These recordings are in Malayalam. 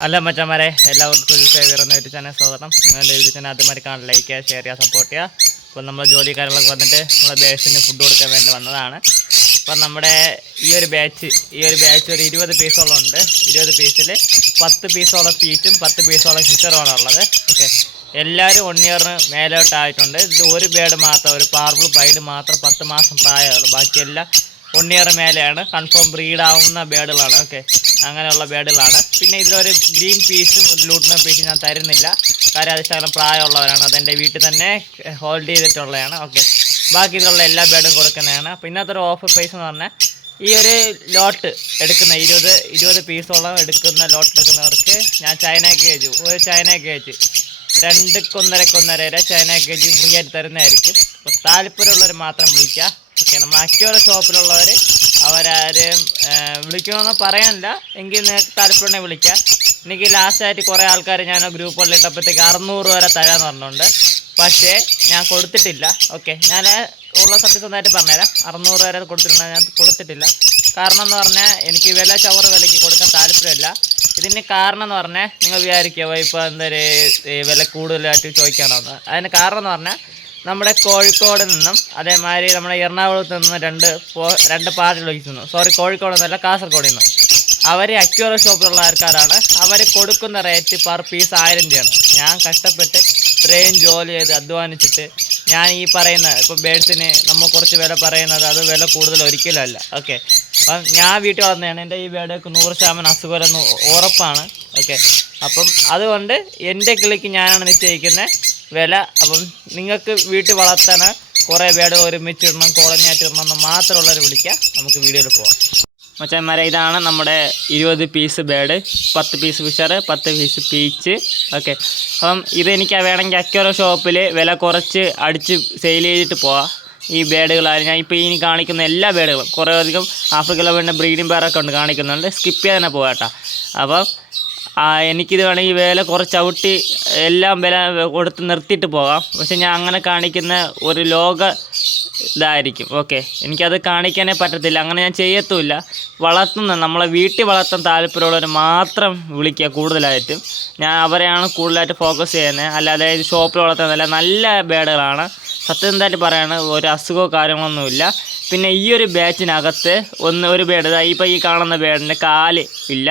അല്ല മച്ചന്മാരെ എല്ലാവർക്കും ഒരു സേവിയർ എന്ന യൂട്യൂബ് ചാനൽ സ്വാഗതം. നിങ്ങളുടെ യൂട്യൂബ് ചാനൽ ആദ്യമായിട്ട് കാണാൻ ലൈക്ക് ചെയ്യുക ഷെയർ ചെയ്യുക സപ്പോർട്ട് ചെയ്യുക. അപ്പോൾ നമ്മൾ ജോലി കാര്യങ്ങളൊക്കെ വന്നിട്ട് നമ്മളെ ബാച്ചിന് ഫുഡ് കൊടുക്കാൻ വേണ്ടി വന്നതാണ്. അപ്പം നമ്മുടെ ഈ ഒരു ബാച്ച് ഈ ഒരു ബാച്ച് ഒരു ഇരുപത് പീസോളം ഉണ്ട്. ഇരുപത് പീസിൽ പത്ത് പീസോളം പീച്ചും പത്ത് പീസോളം ഫിഷറുമാണ് ഉള്ളത്. ഓക്കെ എല്ലാവരും വൺ ഇയറിന് മേലോട്ടായിട്ടുണ്ട് ഇത് ഒരു ബേഡ് മാത്രം ഒരു പാർബിൾ ബൈഡ് മാത്രം പത്ത് മാസം പ്രായമുള്ളൂ. ബാക്കിയെല്ലാം വൺ ഇയർ മേലെയാണ്. കൺഫേം ബ്രീഡാവുന്ന ബേഡുകളാണ് ഓക്കെ അങ്ങനെയുള്ള ബേഡുകളാണ്. പിന്നെ ഇതിലൊരു ഗ്രീൻ പീസും ഒരു ലൂട്ടിന പീസും ഞാൻ തരുന്നില്ല. കാര്യം അത് ശകലം പ്രായമുള്ളവരാണ്. അതെന്റെ വീട്ടിൽ തന്നെ ഹോൾഡ് ചെയ്തിട്ടുള്ളതാണ്. ഓക്കെ. ബാക്കി ഇതിലുള്ള എല്ലാ ബേഡും കൊടുക്കുന്നതാണ്. ഇന്നത്തെ ഒരു ഓഫർ പ്രൈസ് എന്ന് പറഞ്ഞാൽ ഈ ഒരു ലോട്ട് എടുക്കുന്ന ഇരുപത് ഇരുപത് പീസോളം എടുക്കുന്ന ലോട്ട് എടുക്കുന്നവർക്ക് ഞാൻ ചൈന കേജ് ഒരു ചൈന കേജ് രണ്ട് കൊന്നര വരെ ചൈന കേജ് ഫ്രീ ആയിട്ട് തരുന്നതായിരിക്കും. അപ്പോൾ താല്പര്യമുള്ളവർ മാത്രം വിളിക്കുക. ഓക്കെ. നമ്മൾ അക്യൂറ ഷോപ്പിലുള്ളവർ അവരാരും വിളിക്കണമെന്ന് പറയാനില്ല. എങ്കിൽ നിങ്ങൾക്ക് താല്പര്യമുണ്ടെങ്കിൽ വിളിക്കാം. എനിക്ക് ലാസ്റ്റായിട്ട് കുറേ ആൾക്കാർ ഞാൻ ഗ്രൂപ്പുകളിൽ ഇട്ടപ്പോഴത്തേക്ക് അറുന്നൂറ് വരെ തരാമെന്ന് പറഞ്ഞിട്ടുണ്ട് പക്ഷേ ഞാൻ കൊടുത്തിട്ടില്ല. ഓക്കെ ഞാൻ ഉള്ള സത്യസന്ധമായിട്ട് പറഞ്ഞുതരാം. അറുന്നൂറ് വരെ കൊടുത്തിട്ടുണ്ട് ഞാൻ കൊടുത്തിട്ടില്ല. കാരണം എന്ന് പറഞ്ഞാൽ എനിക്ക് വില ചവറ് വിലയ്ക്ക് കൊടുക്കാൻ താല്പര്യമില്ല. ഇതിന് കാരണം എന്ന് പറഞ്ഞാൽ നിങ്ങൾ വിചാരിക്കുക ഇപ്പോൾ എന്തൊരു വില കൂടുതലായിട്ട് ചോദിക്കണമെന്ന് അതിന് കാരണം എന്ന് പറഞ്ഞാൽ നമ്മുടെ കോഴിക്കോട് നിന്നും അതേമാതിരി നമ്മുടെ എറണാകുളത്ത് നിന്നും രണ്ട് രണ്ട് പാർട്ടികൾ വിളിക്കുന്നു സോറി കോഴിക്കോട് നിന്നല്ല കാസർഗോഡിൽ നിന്നും. അവർ അക്യൂറ ഷോപ്പിലുള്ള ആൾക്കാരാണ്. അവർ കൊടുക്കുന്ന റേറ്റ് പെർ പീസ് ആയിരം രൂപയാണ്. ഞാൻ കഷ്ടപ്പെട്ട് ഇത്രയും ജോലി ചെയ്ത് അധ്വാനിച്ചിട്ട് ഞാൻ ഈ പറയുന്ന ഇപ്പോൾ ബേഡ്സിന് നമ്മൾ കുറച്ച് വില പറയുന്നത് അത് വില കൂടുതൽ ഒരിക്കലല്ല ഓക്കെ അപ്പം ഞാൻ വീട്ടിൽ വളർന്നതാണ്. എന്റെ ഈ ബേഡൊക്കെ നൂറ് ശതമാനം അസുഖം ഉറപ്പാണ്. ഓക്കെ അപ്പം അതുകൊണ്ട് എന്റെ കിളിക്ക് ഞാനാണ് നിശ്ചയിക്കുന്നത്. വില അപ്പം നിങ്ങൾക്ക് വീട്ടിൽ വളർത്താൻ കുറേ വേട് ഒരുമിച്ചിടണം കോളനിയായിട്ട് എന്ന് മാത്രമുള്ളവർ വിളിക്കുക. നമുക്ക് വീഡിയോയിൽ പോവാം. മച്ചന്മാരെ ഇതാണ് നമ്മുടെ ഇരുപത് പീസ് ബേഡ് പത്ത് പീസ് ഫിഷർ പത്ത് പീസ് പീച്ച് ഓക്കെ അപ്പം ഇതെനിക്ക് വേണമെങ്കിൽ അക്യൂറ ഷോപ്പിൽ വില കുറച്ച് അടിച്ച് സെയിൽ ചെയ്തിട്ട് പോവാം. ഈ ബേഡുകളായാലും ഞാൻ ഇപ്പോൾ ഇനി കാണിക്കുന്ന എല്ലാ ബേഡുകളും കുറേ അധികം ആഫ്രിക്കയിലെ വേണ്ട ബ്രീഡിംഗ് പേരൊക്കെ ഉണ്ട് കാണിക്കുന്നുണ്ട്. സ്കിപ്പ് ചെയ്യാൻ തന്നെ പോകാം അപ്പം ആ, എനിക്കിത് വേണമെങ്കിൽ വില കുറച്ച് ചവിട്ടി എല്ലാം വില കൊടുത്ത് നിർത്തിയിട്ട് പോകാം. പക്ഷെ ഞാൻ അങ്ങനെ കാണിക്കുന്ന ഒരു ലോക ഇതായിരിക്കും. ഓക്കെ. എനിക്കത് കാണിക്കാനേ പറ്റത്തില്ല. അങ്ങനെ ഞാൻ ചെയ്യത്തുമില്ല. വളർത്തുന്ന നമ്മളെ വീട്ടിൽ വളർത്താൻ താല്പര്യമുള്ളവർ മാത്രം വിളിക്കുക കൂടുതലായിട്ടും. ഞാൻ അവരെയാണ് കൂടുതലായിട്ട് ഫോക്കസ് ചെയ്യുന്നത്. അല്ലാതെ ഷോപ്പിൽ വളർത്തുന്നതല്ല. നല്ല ബേഡുകളാണ് സത്യം തന്നെ പറയാണ് ഒരു അസുഖമോ കാര്യങ്ങളൊന്നുമില്ല. പിന്നെ ഈ ഒരു ബാച്ചിനകത്ത് ഒന്ന് ഒരു ബേഡ് ഇപ്പോൾ ഈ കാണുന്ന ബേഡിന്റെ കാൽ ഇല്ല.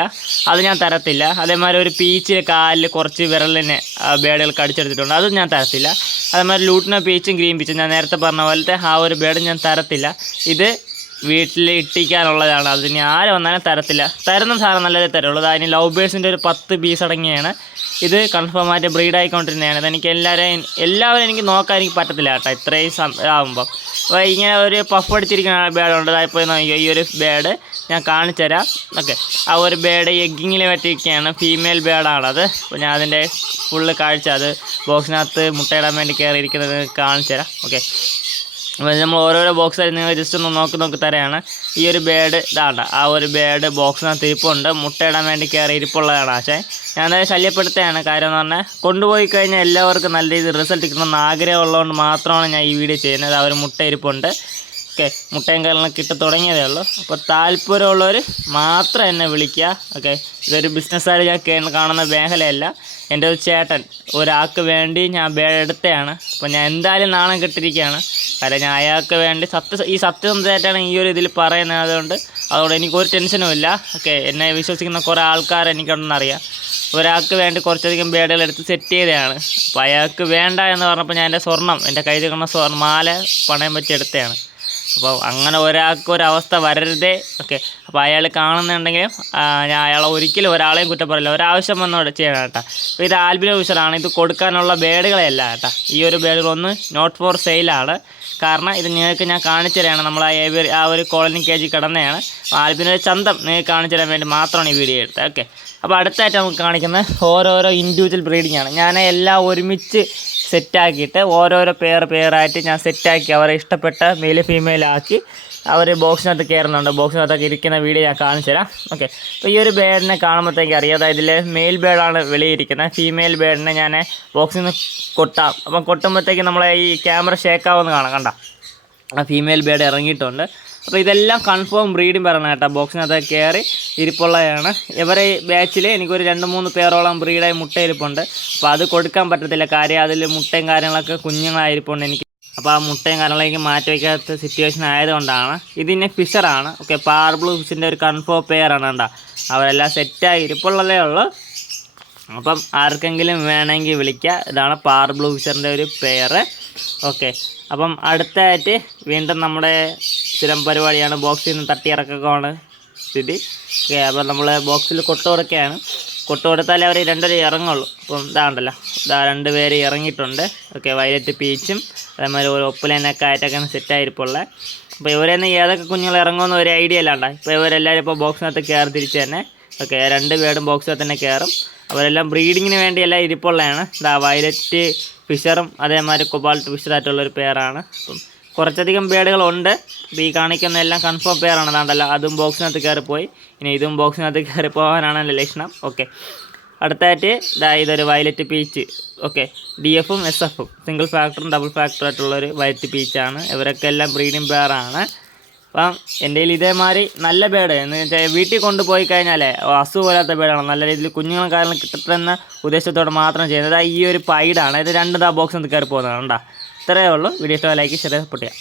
അത് ഞാൻ തരത്തില്ല. അതേമാതിരി ഒരു പീച്ചിൽ കാലിൽ കുറച്ച് വിരലിന് ബേഡുകൾ കടിച്ചെടുത്തിട്ടുണ്ട്. അതും ഞാൻ തരത്തില്ല. അതേമാതിരി ലൂട്ടിനോ പീച്ചും ഗ്രീൻ പീച്ചും ഞാൻ നേരത്തെ പറഞ്ഞ പോലത്തെ ആ ഒരു ബേഡ് ഞാൻ തരത്തില്ല. ഇത് വീട്ടിൽ ഇട്ടിക്കാനുള്ളതാണ് അതിന് ആര് വന്നാലും തരത്തില്ല. തരുന്ന സാധനം നല്ലതേ തരുള്ളൂ. അതിന് ലവ് ബേഴ്സിന്റെ ഒരു പത്ത് പീസ് അടങ്ങിയാണ്. ഇത് കൺഫേം ആയിട്ട് ബ്രീഡ് ആയിക്കൊണ്ടിരുന്നതാണ് ഇതെനിക്ക് എല്ലാവരെയും എല്ലാവരും എനിക്ക് നോക്കാൻ എനിക്ക് പറ്റത്തില്ല കേട്ടോ. ഇത്രയും ആകുമ്പം അപ്പോൾ ഇങ്ങനെ ഒരു പഫ് അടിച്ചിരിക്കുന്ന ബേഡുണ്ട് ഇപ്പോൾ നോക്കിയോ ഈ ഒരു ബേഡ് ഞാൻ കാണിച്ചു തരാം. ഓക്കെ. ആ ഒരു ബേഡ് എഗ്ഗിങ്ങിൽ പറ്റിയിരിക്കുകയാണ് ഫീമെയിൽ ബേഡാണത് അപ്പോൾ ഞാൻ അതിന്റെ ഫുള്ള് കാഴ്ച അത് ബോക്സിനകത്ത് മുട്ടയിടാൻ വേണ്ടി കയറിയിരിക്കുന്നത് കാണിച്ചു തരാം. ഓക്കെ. നമ്മൾ ഓരോരോ ബോക്സ് ബോക്സായി നിങ്ങൾ ജസ്റ്റ് ഒന്ന് നോക്കി നോക്കി തരാണ്. ഈ ഒരു ബേഡ് ഇതാണ്ട. ആ ഒരു ബേഡ് ബോക്സിനകത്ത് ഇരിപ്പുണ്ട്. മുട്ടയിടാൻ വേണ്ടി കയറി ഇരിപ്പുള്ളതാണ് പക്ഷേ ഞാൻ അതായത് ശല്യപ്പെടുത്തുകയാണ്. കാര്യം എന്ന് പറഞ്ഞാൽ കൊണ്ടുപോയി കഴിഞ്ഞാൽ എല്ലാവർക്കും നല്ല രീതിയിൽ റിസൾട്ട് കിട്ടണമെന്ന് ആഗ്രഹമുള്ളതുകൊണ്ട് മാത്രമാണ് ഞാൻ ഈ വീഡിയോ ചെയ്യുന്നത്. ആ ഒരു മുട്ട ഇരിപ്പുണ്ട്. ഓക്കെ മുട്ടയും കാര്യങ്ങളും കിട്ടി തുടങ്ങിയതേ ഉള്ളൂ. അപ്പോൾ താല്പര്യമുള്ളവർ മാത്രം എന്നെ വിളിക്കുക. ഓക്കെ ഇതൊരു ബിസിനസ്സായിട്ട് ഞാൻ കാണുന്ന മേഖലയല്ല. എന്റെ ഒരു ചേട്ടൻ. ഒരാൾക്ക് വേണ്ടി ഞാൻ എടുത്തതാണ്. അപ്പോൾ ഞാൻ എന്തായാലും നാണം കെട്ടിരിക്കുകയാണ്. കാരണം ഞാൻ അയാൾക്ക് വേണ്ടി സത്യ ഈ സത്യസന്ധമായിട്ടാണ് ഈ ഒരു ഇതിൽ പറയുന്നത്. അതുകൊണ്ട് അതുകൊണ്ട് എനിക്ക് ഒരു ടെൻഷനും ഇല്ല. ഓക്കെ എന്നെ വിശ്വസിക്കുന്ന കുറേ ആൾക്കാർ എനിക്കുണ്ടെന്ന് അറിയാം. ഒരാൾക്ക് വേണ്ടി കുറച്ചധികം ബേഡുകൾ എടുത്ത് സെറ്റ് ചെയ്തതാണ്. അപ്പോൾ അയാൾക്ക് വേണ്ട എന്ന് പറഞ്ഞപ്പോൾ ഞാൻ എന്റെ സ്വർണം എന്റെ കയ്യിൽ കിടന്ന സ്വർണ മാല പണയം വെച്ച് എടുത്തതാണ്. അപ്പോൾ അങ്ങനെ ഒരാൾക്ക് ഒരവസ്ഥ വരരുതേ. ഓക്കെ. അപ്പോൾ അയാൾ കാണുന്നുണ്ടെങ്കിലും ഞാൻ അയാളെ ഒരിക്കലും ഒരാളെയും കുറ്റം പറയില്ല. ഒരാവശ്യം വന്നോട് ചെയ്യണം കേട്ടോ. അപ്പോൾ ഇത് ആൽബിനോ വിഷറാണ് ഇത് കൊടുക്കാനുള്ള ബേഡുകളെയല്ല കേട്ടോ. ഈ ഒരു ബേഡുകളൊന്ന് നോട്ട് ഫോർ സെയിലാണ്. കാരണം ഇത് നിങ്ങൾക്ക് ഞാൻ കാണിച്ചു തരാണ്. നമ്മൾ ആ ഒരു കോളനി കേജി കിടന്നതാണ് ആൽബിനോ ചന്തം നിങ്ങൾക്ക് കാണിച്ചു തരാൻ വേണ്ടി മാത്രമാണ് ഈ വീഡിയോ എടുത്തത്. ഓക്കെ. അപ്പോൾ അടുത്തായിട്ട് നമുക്ക് കാണിക്കുന്നത് ഓരോരോ ഇൻഡിവിജ്വൽ ബ്രീഡിംഗ് ആണ്. ഞാൻ എല്ലാം ഒരുമിച്ച് സെറ്റാക്കിയിട്ട് ഓരോരോ പേർ പേറായിട്ട് ഞാൻ സെറ്റാക്കി അവരെ ഇഷ്ടപ്പെട്ട മെയിൽ ഫീമെയിൽ ആക്കി അവർ ബോക്സിനകത്ത് കയറുന്നുണ്ട് ബോക്സിനകത്തൊക്കെ ഇരിക്കുന്ന വീഡിയോ ഞാൻ കാണിച്ചു തരാം. ഓക്കെ അപ്പോൾ ഈ ഒരു ബേഡിനെ കാണുമ്പോഴത്തേക്ക് അറിയാം. അതായത് ഇതിൽ മെയിൽ ബേഡാണ് വെളിയിരിക്കുന്നത്. ഫീമെയിൽ ബേഡിനെ ഞാൻ ബോക്സിൽ നിന്ന് കൊട്ടാം. അപ്പം കൊട്ടുമ്പോഴത്തേക്ക് നമ്മളെ ഈ ക്യാമറ ഷേക്കാവുമെന്ന് കാണാം. കണ്ട? ഫീമെയിൽ ബേഡ് ഇറങ്ങിയിട്ടുണ്ട്. അപ്പോൾ ഇതെല്ലാം കൺഫേം ബ്രീഡും പറയണം കേട്ടോ. ബോക്സിനകത്ത് കയറി ഇരിപ്പുള്ളതാണ്. ഇവരെ ബാച്ചിൽ എനിക്കൊരു രണ്ട് മൂന്ന് പേരോളം ബ്രീഡായി മുട്ട ഇരിപ്പുണ്ട് അപ്പോൾ അത് കൊടുക്കാൻ പറ്റത്തില്ല. കാര്യം അതിൽ മുട്ടയും കാര്യങ്ങളൊക്കെ കുഞ്ഞുങ്ങളായിരിപ്പുണ്ട് എനിക്ക്. അപ്പോൾ ആ മുട്ടയും കാര്യങ്ങളൊക്കെ മാറ്റി വയ്ക്കാത്ത സിറ്റുവേഷൻ ആയതുകൊണ്ടാണ്. ഇതിന്റെ ഫിഷറാണ് ഓക്കെ പാർബ്ലൂ ഫിഷിന്റെ ഒരു കൺഫേം പെയറാണ് കേട്ടോ അവരെല്ലാം സെറ്റായി ഇരിപ്പുള്ളതേ ഉള്ളൂ. അപ്പം ആർക്കെങ്കിലും വേണമെങ്കിൽ വിളിക്കുക ഇതാണ് പാർ ഫിഷറിന്റെ ഒരു പെയർ ഓക്കെ. അപ്പം അടുത്തായിട്ട് വീണ്ടും നമ്മുടെ സ്ഥിരം പരിപാടിയാണ് ബോക്സിൽ നിന്ന് തട്ടിയിറക്കമാണ് സ്ഥിതി. അപ്പം നമ്മൾ ബോക്സിൽ കൊട്ട് കൊടുക്കുകയാണ്. കൊട്ട് കൊടുത്താലേ അവർ രണ്ടുപേരും ഇറങ്ങുള്ളൂ. അപ്പം ഇതാണ്ടല്ലോ. ഇതാ രണ്ട് പേര് ഇറങ്ങിയിട്ടുണ്ട്. ഓക്കെ വയലറ്റ് പീച്ചും അതേമാതിരി ഒരു ഒപ്പലനൊക്കെ ആയിട്ടൊക്കെ സെറ്റായിരിപ്പുള്ളത് അപ്പോൾ ഇവരെന്ന് ഏതൊക്കെ കുഞ്ഞുങ്ങൾ ഇറങ്ങുമെന്ന് ഒരു ഐഡിയ അല്ലാണ്ട ഇപ്പോൾ ഇവരെല്ലാവരും ഇപ്പോൾ ബോക്സിനകത്ത് കയറി തിരിച്ച് തന്നെ ഓക്കെ രണ്ട് പേരും ബോക്സിൽ തന്നെ കയറും അവരെല്ലാം ബ്രീഡിങ്ങിന് വേണ്ടിയെല്ലാം ഇരിപ്പുള്ളതാണ്. ഇതാ വയലറ്റ് ഫിഷറും അതേമാതിരി കൊബാൾട്ട് ഫിഷറായിട്ടുള്ള ഒരു പേരാണ്. അപ്പം കുറച്ചധികം ഇപ്പോൾ ഈ കാണിക്കുന്ന എല്ലാം കൺഫേം പേരാണ്. അതാണ്ടല്ലോ അതും ബോക്സിനകത്ത് കയറിപ്പോയി ഇനി ഇതും ബോക്സിനകത്ത് കയറി പോകാനാണ് എന്റെ ലക്ഷണം. ഓക്കെ. അടുത്തായിട്ട് ഇതാ ഇതൊരു വയലറ്റ് പീച്ച്. ഓക്കെ ഡി എഫും എസ് എഫും സിംഗിൾ ഫാക്ടറും ഡബിൾ ഫാക്ടറും ആയിട്ടുള്ളൊരു വയലറ്റ് പീച്ചാണ്. ഇവരൊക്കെ എല്ലാം ബ്രീഡിംഗ് പെയറാണ് അപ്പം എന്റെ കയ്യിൽ ഇതേമാതിരി നല്ല ബേഡ് എന്ന് വെച്ചാൽ വീട്ടിൽ കൊണ്ടുപോയി കഴിഞ്ഞാലേ അസുഖമില്ലാത്ത ബേഡാണ് നല്ല രീതിയിൽ കുഞ്ഞുങ്ങളും കാരണം കിട്ടുന്ന ഉദ്ദേശത്തോടെ മാത്രം ചെയ്യുന്നത്. ഈ ഒരു പൈഡാണ്. ഇത് രണ്ട് ദാ ബോക്സ് കയറി പോകുന്നതാണ്. കേട്ടോ ഇത്രയേ ഉള്ളൂ. വീഡിയോ ഇഷ്ടമായി ലൈക്ക് ഷെയർ സപ്പോർട്ട് ചെയ്യാം.